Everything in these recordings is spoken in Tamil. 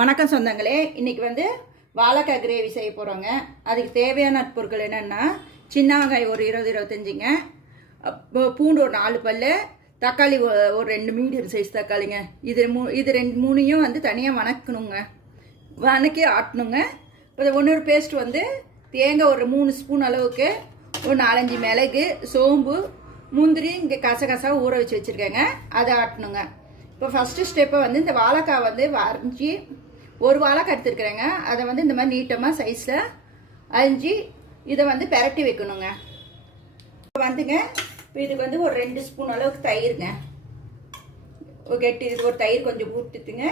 வணக்கம் சொந்தங்களே இன்றைக்கி வந்து வாழைக்காய் கிரேவி செய்ய போகிறோங்க அதுக்கு தேவையான பொருட்கள் என்னென்னா சின்ன வெங்காயம் ஒரு இருபது இருபத்தஞ்சிங்க. பூண்டு ஒரு நாலு பல் தக்காளி ஒரு ரெண்டு மீடியம் சைஸ் தக்காளிங்க. இது மூ இது ரெண்டு மூணையும் வந்து தனியாக வணக்கணுங்க. வணக்கி ஆட்டணுங்க. இப்போ ஒன்றொரு பேஸ்ட் வந்து தேங்காய் ஒரு மூணு ஸ்பூன் அளவுக்கு ஒரு நாலஞ்சு மிளகு சோம்பு முந்திரி இங்கே கசகசாக ஊற வச்சு வச்சுருக்கேங்க. அதை ஆட்டணுங்க. இப்போ ஃபஸ்ட்டு ஸ்டெப்பை வந்து இந்த வாழைக்காய் வந்து வரைஞ்சி ஒரு வாழை எடுத்துருக்குறேங்க அதை வந்து இந்த மாதிரி நீட்டமாக சைஸில் அரிஞ்சு இதை வந்து பெரட்டி வைக்கணுங்க. இப்போ வந்துங்க இப்போ இதுக்கு வந்து ஒரு ரெண்டு ஸ்பூன் அளவுக்கு தயிருங்க. ஒரு கெட்டி இது ஒரு தயிர் கொஞ்சம் ஊற்றுத்துங்க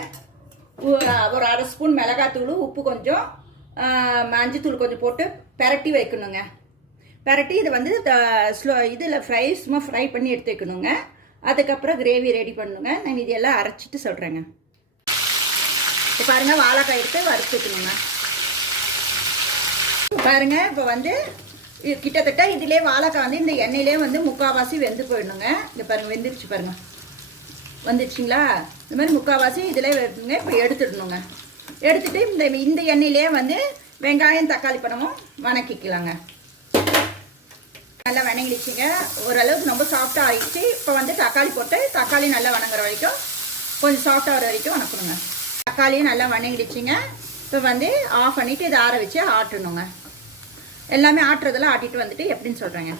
ஒரு அரை ஸ்பூன் மிளகாத்தூள் உப்பு கொஞ்சம் மஞ்சத்தூள் கொஞ்சம் போட்டு பெரட்டி வைக்கணுங்க. பெரட்டி இதை வந்து ஸ்லோ இதில் ஃப்ரை சும்மா ஃப்ரை பண்ணி எடுத்து வைக்கணுங்க. அதுக்கப்புறம் கிரேவி ரெடி பண்ணணுங்க. நான் இதையெல்லாம் அரைச்சிட்டு சொல்கிறேங்க இப்போ பாருங்கள் வாழைக்காய் எடுத்து வறுத்துக்கணுங்க பாருங்க இப்போ வந்து இது கிட்டத்தட்ட இதிலே வாழைக்காய் வந்து இந்த எண்ணெயிலே வந்து முக்கால்வாசி வெந்து போயிடணுங்க. இங்கே பாருங்க வெந்துருச்சு பாருங்க. வந்துருச்சுங்களா? இந்த மாதிரி முக்கால்வாசி இதில் வெந்துங்க இப்போ எடுத்துடணுங்க. எடுத்துட்டு இந்த இந்த எண்ணெயிலே வந்து வெங்காயம் தக்காளி பழமும் வணக்கிக்கலாங்க. நல்லா வணங்கிடுச்சிங்க. ஓரளவுக்கு ரொம்ப சாஃப்டாக ஆயிடுச்சு. இப்போ வந்து தக்காளி போட்டு தக்காளி நல்லா வணங்குற வரைக்கும் கொஞ்சம் சாஃப்டாக வர வரைக்கும் வணக்கணுங்க. தக்காளியும் நல்லா வணங்கிடுச்சிங்க. இப்போ வந்து ஆஃப் பண்ணிவிட்டு இதை ஆற வச்சு ஆட்டணுங்க. எல்லாமே ஆட்டுறதெல்லாம் ஆட்டிட்டு வந்துட்டு எப்படின்னு சொல்கிறேங்க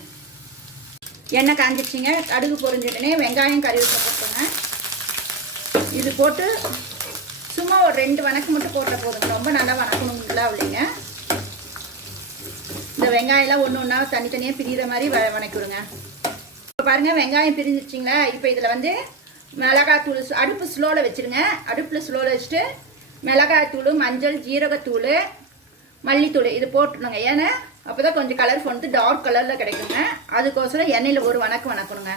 எண்ணெய் காஞ்சிடுச்சிங்க. கடுகு பொரிஞ்சிட்டுனே வெங்காயம் கறிவேப்பிலை போட்டுங்க இது போட்டு சும்மா ஒரு ரெண்டு வணக்கம் மட்டும் போட்டால் போதுங்க. ரொம்ப நல்லா வணக்கணுங்களா இல்லைங்க இந்த வெங்காயம்லாம் ஒன்று ஒன்றா தனித்தனியாக பிரிகிற மாதிரி வ வணக்கிவிடுங்க. இப்போ பாருங்கள் வெங்காயம் பிரிஞ்சிச்சிங்களா இப்போ இதில் வந்து மிளகாத்தூள் அடுப்பு ஸ்லோவில் வச்சுருங்க. அடுப்பில் ஸ்லோவில் வச்சுட்டு மிளகாத்தூள் மஞ்சள் ஜீரகத்தூள் மல்லித்தூள் இது போட்டுருங்க ஏன்னா அப்போ தான் கொஞ்சம் கலர் வந்து டார்க் கலரில் கிடைக்குங்க. அதுக்கோசரம் எண்ணெயில் ஒரு வணக்கம் வணக்கணுங்க.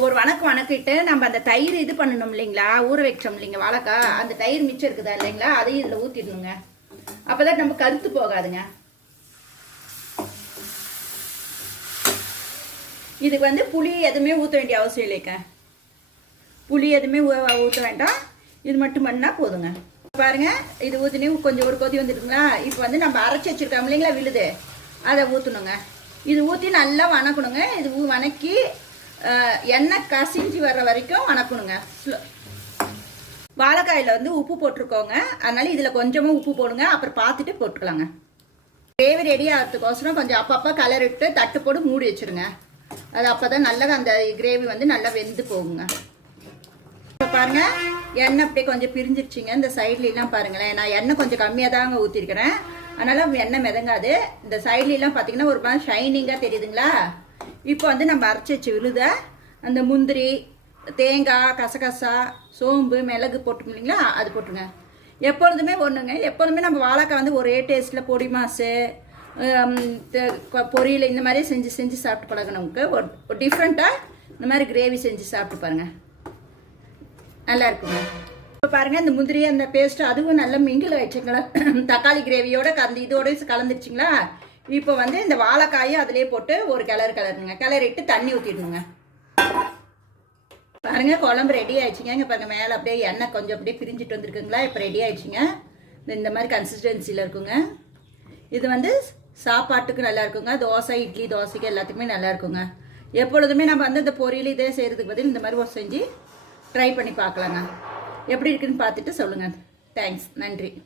ஒரு வணக்கம் வணக்கிட்டு நம்ம அந்த தயிர் இது பண்ணணும் இல்லைங்களா? ஊற வைச்சோம் இல்லைங்க வாழைக்காய் அந்த தயிர் மிச்சம் இருக்குதா இல்லைங்களா? அதையும் இதில் ஊற்றிடணுங்க அப்போ தான் நம்ம கருத்து போகாதுங்க. இதுக்கு வந்து புளி எதுவுமே ஊற்ற வேண்டிய அவசியம் இல்லைங்க புளி எதுவுமே ஊற்ற வேண்டாம். இது மட்டும் பண்ணால் போதுங்க. பாருங்க இது ஊற்றினே கொஞ்சம் ஒரு கொதி வந்துருக்குங்களா இப்போ வந்து நம்ம அரைச்சி வச்சிருக்கோம் இல்லைங்களா விழுது. அதை ஊற்றணுங்க இது ஊற்றி நல்லா வணக்கணுங்க. இது ஊ- வணக்கி எண்ணெய் கசிஞ்சு வர்ற வரைக்கும் வணக்கணுங்க. வாழைக்காயில் வந்து உப்பு போட்டிருக்கோங்க. அதனால இதில் கொஞ்சமாக உப்பு போடுங்க. அப்புறம் பார்த்துட்டு போட்டுக்கலாங்க. கிரேவி ரெடி ஆகிறதுக்கோசரம் கொஞ்சம் அப்பப்போ கலர் இட்டு தட்டு போட்டு மூடி வச்சிருங்க. அது அப்போ தான் நல்லா அந்த கிரேவி வந்து நல்லா வெந்து போகுங்க. பாருங்க. எண்ணெய் அப்படியே கொஞ்சம் பிரிஞ்சிருச்சுங்க. இந்த சைட்லாம் பாருங்களேன். நான் எண்ணெய் கொஞ்சம் கம்மியாக தாங்க ஊற்றிருக்கிறேன் அதனால் எண்ணெய் மிதங்காது. இந்த சைட்லாம் பார்த்தீங்கன்னா ஒரு மாதிரி ஷைனிங்காக தெரியுதுங்களா? இப்போ வந்து நம்ம அரைச்சி வச்சு விழுத அந்த முந்திரி தேங்காய் கசகசா சோம்பு மிளகு போட்டோம் இல்லைங்களா? அது போட்டுருங்க எப்பொழுதுமே ஒன்றுங்க எப்பொழுதுமே நம்ம வாழைக்காய் வந்து ஒரே டேஸ்ட்டில் பொடி மாசு கொ- பொரியல் இந்த மாதிரி செஞ்சு செஞ்சு சாப்பிட்டு பழகினவங்களுக்கு ஒரு டிஃப்ரெண்ட்டாக இந்த மாதிரி கிரேவி செஞ்சு சாப்பிட்டு பாருங்கள் நல்லா இருக்குங்க இப்போ பாருங்க இந்த முந்திரி அந்த பேஸ்ட் அதுவும் நல்லா மிங்கில் ஆயிடுச்சுங்களா? தக்காளி கிரேவியோட கலந்து இதோட கலந்துருச்சுங்களா? இப்போ வந்து இந்த வாழைக்காயும் அதிலே போட்டு ஒரு கிளறு கிளறுங்க. கிளறிட்டு தண்ணி ஊற்றிடணுங்க பாருங்க குழம்பு ரெடி ஆயிடுச்சுங்க. இங்கே பாருங்க மேலே அப்படியே எண்ணெய் கொஞ்சம் அப்படியே பிரிஞ்சிட்டு வந்திருக்குங்களா? இப்போ ரெடி ஆயிடுச்சுங்க. இந்த- மாதிரி கன்சிஸ்டன்சியில் இருக்குங்க. இது வந்து சாப்பாட்டுக்கு நல்லா இருக்குங்க தோசை இட்லி தோசைக்கு எல்லாத்துக்குமே நல்லா இருக்குங்க எப்பொழுதுமே நம்ம வந்து இந்த பொரியல் இதே செய்கிறதுக்கு பதில் இந்த மாதிரி செஞ்சு ட்ரை பண்ணி பார்க்கலாங்க. எப்படி இருக்குன்னு பார்த்துட்டு சொல்லுங்கள் தேங்க்ஸ் நன்றி.